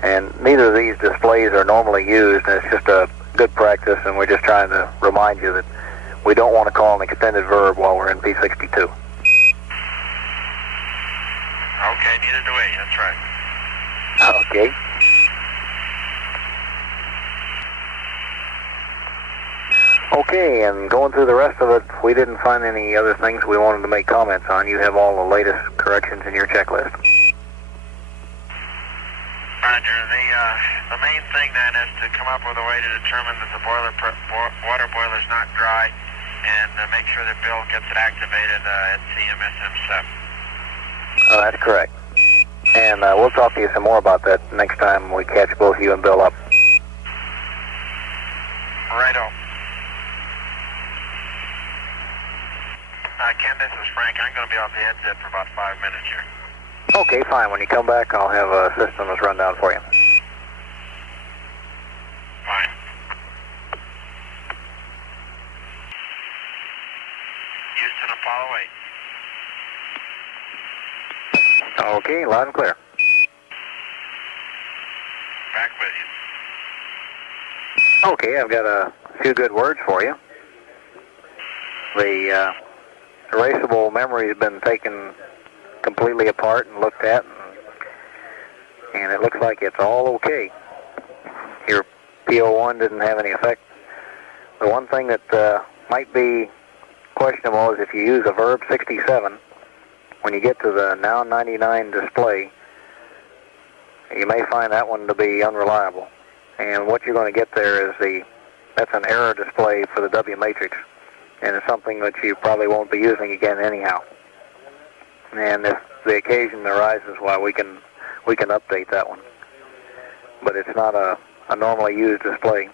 And neither of these displays are normally used, and it's just a good practice, and we're just trying to remind you that we don't want to call an extended verb while we're in P62. Okay, neither do we, that's right. Okay. Okay, and going through the rest of it, we didn't find any other things we wanted to make comments on. You have all the latest corrections in your checklist. Roger. The main thing then is to come up with a way to determine that the water boiler is not dry, and make sure that Bill gets it activated at CMSM7. That's correct. And we'll talk to you some more about that next time we catch both you and Bill up. Righto. Ken, this is Frank. I'm going to be off the headset for about 5 minutes here. Okay, fine. When you come back, I'll have a systems rundown for you. Fine. Houston, Apollo 8. Okay, loud and clear. Back with you. Okay, I've got a few good words for you. The erasable memory has been taken completely apart and looked at, and it looks like it's all okay. Your PO1 didn't have any effect. The one thing that might be questionable is if you use a verb 67, when you get to the now 99 display, you may find that one to be unreliable. And what you're going to get there is that's an error display for the W matrix, and it's something that you probably won't be using again anyhow. And if the occasion arises, why we can update that one. But it's not a normally used display.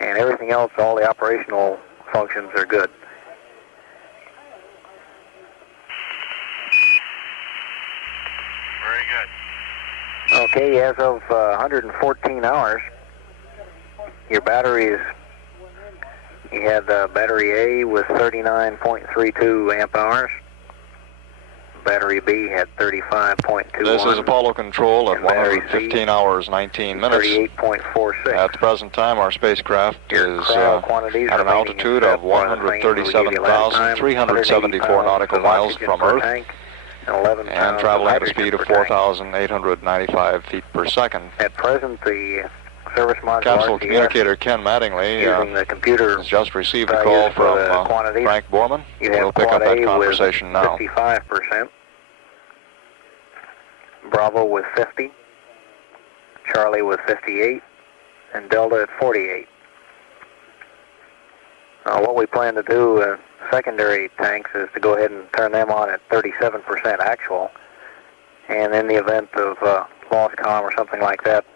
And everything else, all the operational functions are good. Very good. Okay, as of 114 hours, your batteries, you had battery A with 39.32 amp hours. Battery B had 35.21. This is Apollo Control at 115 hours, 19 minutes. 38.46. At the present time, our spacecraft is at an altitude of 137,374 nautical miles from Earth and traveling at a speed of 4,895 feet per second. At present, the service module Capsule communicator Ken Mattingly has just received a call from Frank Borman. We'll pick up that conversation now. 55%, Bravo with 50, Charlie with 58, and Delta at 48. What we plan to do, secondary tanks, is to go ahead and turn them on at 37% actual, and in the event of lost comm or something like that,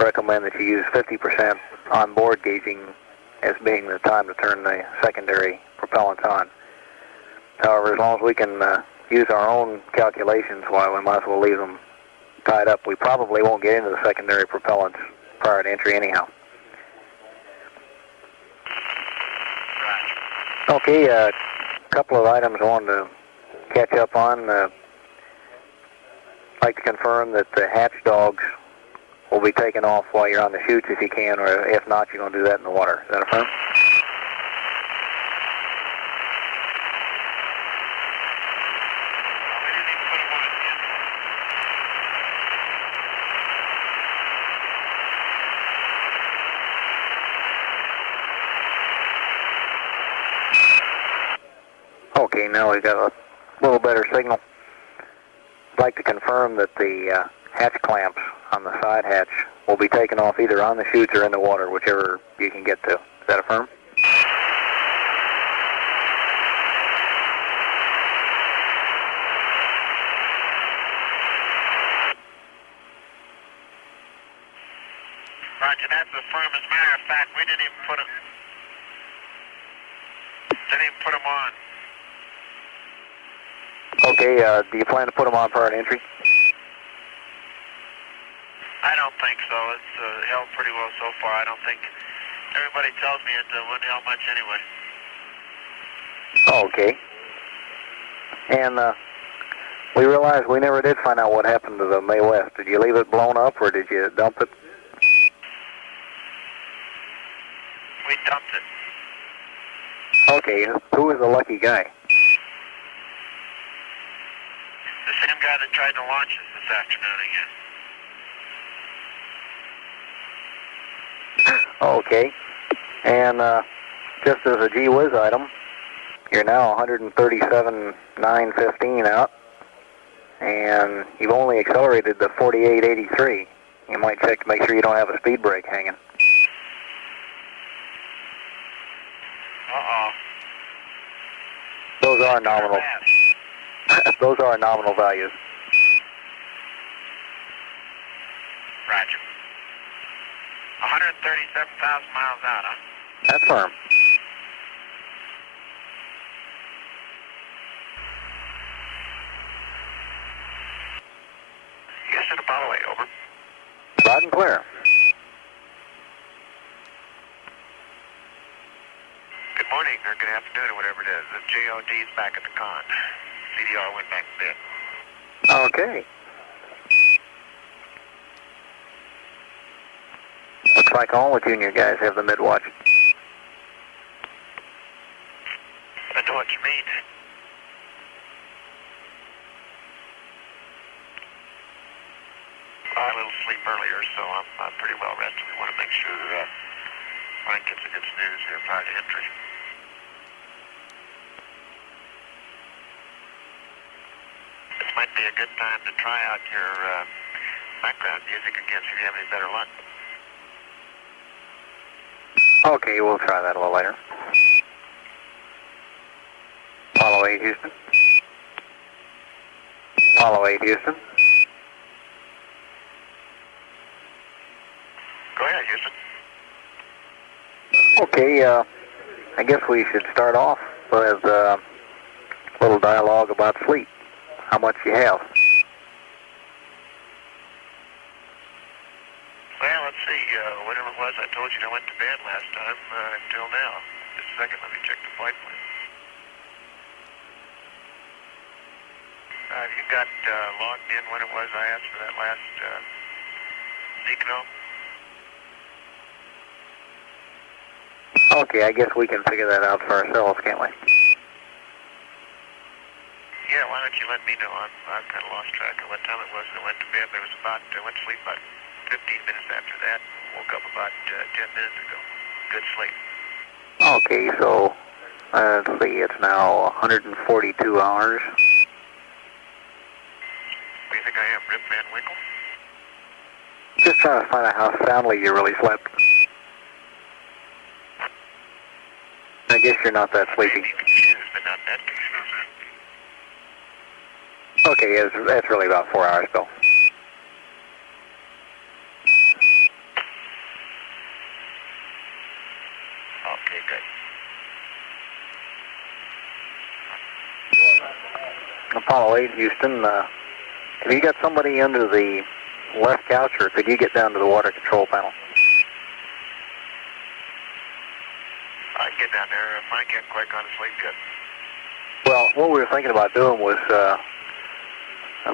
recommend that you use 50% on-board gauging as being the time to turn the secondary propellants on. However, as long as we can use our own calculations, why we might as well leave them tied up. We probably won't get into the secondary propellants prior to entry anyhow. Okay, a couple of items I wanted to catch up on. I'd like to confirm that the hatch dogs will be taken off while you're on the chutes if you can, or if not, you're going to do that in the water. Is that affirmed? Okay, now we've got a little better signal. I'd like to confirm that the hatch clamps on the side hatch will be taken off either on the chutes or in the water, whichever you can get to. Is that affirmed? Roger, that's affirmed. As a matter of fact, we didn't even put them on. Okay, do you plan to put them on prior to entry? I don't think so. It's held pretty well so far. I don't think everybody tells me it wouldn't help much anyway. Okay. And we realized we never did find out what happened to the May West. Did you leave it blown up or did you dump it? We dumped it. Okay, who was the lucky guy? The same guy that tried to launch it this afternoon again. Okay. And just as a gee whiz item, you're now 137,915 out, and you've only accelerated to 4883. You might check to make sure you don't have a speed brake hanging. Uh-oh. Those are nominal. Those are nominal values. Roger. 137,000 miles out, huh? That's firm. Houston, Apollo 8, over. Loud and clear. Good morning, or good afternoon, or whatever it is. The JOD's back at the con. CDR went back to bed. Okay. Looks like all the junior guys have the mid-watch. I know what you mean. I had a little sleep earlier, so I'm pretty well rested. We want to make sure Frank gets a good snooze here prior to entry. This might be a good time to try out your background music again, see if you have any better luck. Okay, we'll try that a little later. Apollo 8, Houston. Apollo 8, Houston. Go ahead, Houston. Okay, I guess we should start off with a little dialogue about sleep. How much you have? Well, let's see, whatever it was I told you I went to bed last time, until now. Just a second, let me check the flight plan. Have you got logged in when it was I asked for that last Deacon? Okay, I guess we can figure that out for ourselves, can't we? Yeah, why don't you let me know? I've kind of lost track of what time it was I went to bed. There was about, went to sleep about 15 minutes after that. Woke up about 10 minutes ago. Good sleep. Okay, so let's see, it's now 142 hours. What do you think I am, Rip Van Winkle? Just trying to find out how soundly you really slept. I guess you're not that sleepy. Maybe confused, but not that confused. Okay, that's really about 4 hours, Bill. Okay, good. Apollo 8, Houston, have you got somebody under the left couch, or could you get down to the water control panel? I can get down there if I can't quite gone to sleep yet. Well, what we were thinking about doing was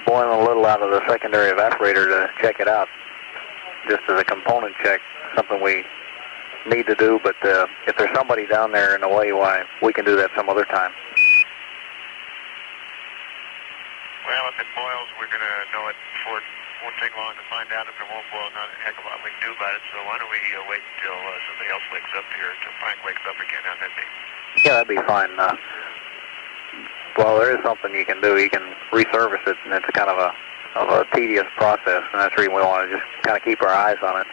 boiling a little out of the secondary evaporator to check it out, just as a component check, something we need to do, but if there's somebody down there in a way, why, we can do that some other time. Well, if it boils, we're going to know it before. It won't take long to find out. If it won't boil, not a heck of a lot we can do about it. So why don't we wait until somebody else wakes up here, until Frank wakes up again? How's that be? Yeah, that'd be fine. Well, there is something you can do. You can resurface it, and it's kind of a tedious process, and that's the reason we want to just kind of keep our eyes on it.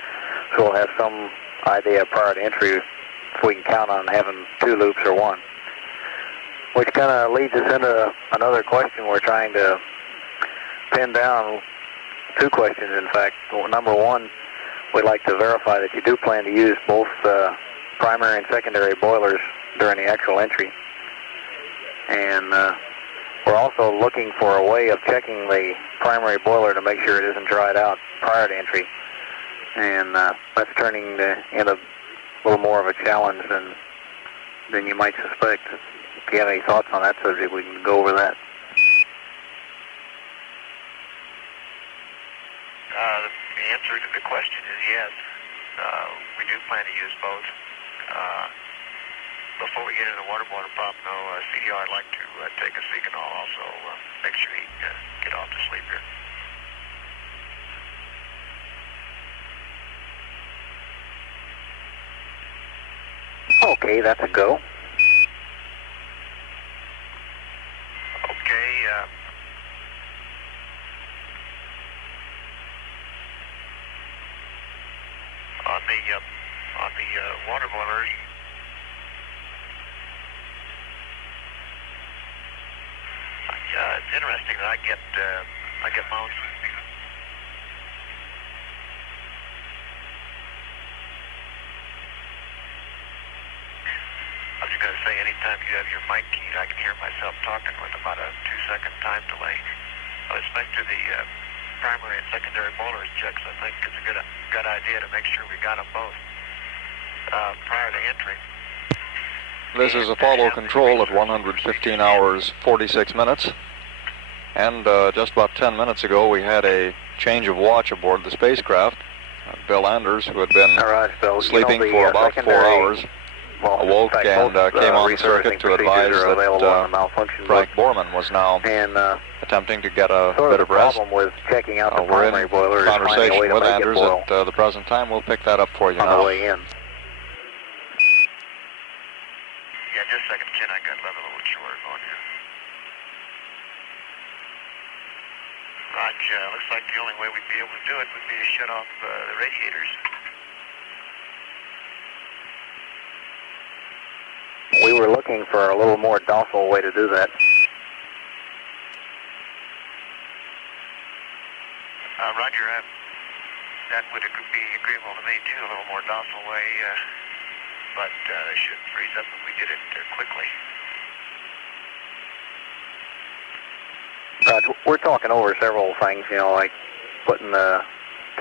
So we'll have some idea prior to entry if we can count on having 2 loops or 1. Which kind of leads us into another question we're trying to pin down. 2 questions, in fact. Number 1, we'd like to verify that you do plan to use both primary and secondary boilers during the actual entry. And we're also looking for a way of checking the primary boiler to make sure it isn't dried out prior to entry. and that's turning into a little more of a challenge than you might suspect. If you have any thoughts on that subject, we can go over that. The answer to the question is yes. We do plan to use both. Before we get into the waterborne problem, though, CDR, I'd like to take a Seaganol also. Make sure he can get off to sleep here. Okay, that's a go. Okay. On the water boilers, it's interesting that I get mounts. I was just going to say, anytime you have your mic keyed, I can hear myself talking with about a 2-second time delay. With respect to the primary and secondary boilers checks, I think it's a good idea to make sure we got them both prior to entering. This is Apollo Control at 115 hours 46 minutes. And just about 10 minutes ago, we had a change of watch aboard the spacecraft. Bill Anders, who had been sleeping for about 4 hours, awoke and came on the circuit to advise that Frank Borman was now attempting to get a bit of rest. With checking out the We're primary in boiler conversation with Anders at the present time. We'll pick that up for you on now. the way in. Yeah, just a second, Ken. I got level a little short on you. Roger, looks like the only way we'd be able to do it would be to shut off the radiators. We were looking for a little more docile way to do that. Roger, that would be agreeable to me too, a little more docile way, but they should freeze up if we did it quickly. We're talking over several things, like putting the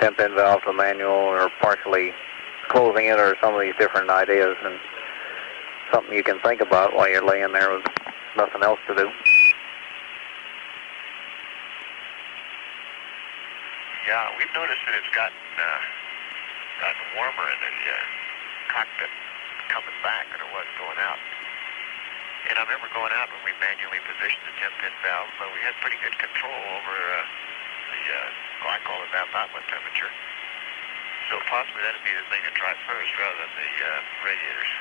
temp in valve to manual or partially closing it, or some of these different ideas, and something you can think about while you're laying there with nothing else to do. Yeah, we've noticed that it's gotten warmer in the cockpit coming back than it was going out. And I remember going out when we manually positioned the temp in valve, but we had pretty good control over I call it that outlet temperature. So possibly that'd be the thing to try first rather than the radiators.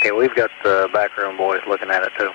Okay, we've got the backroom boys looking at it too.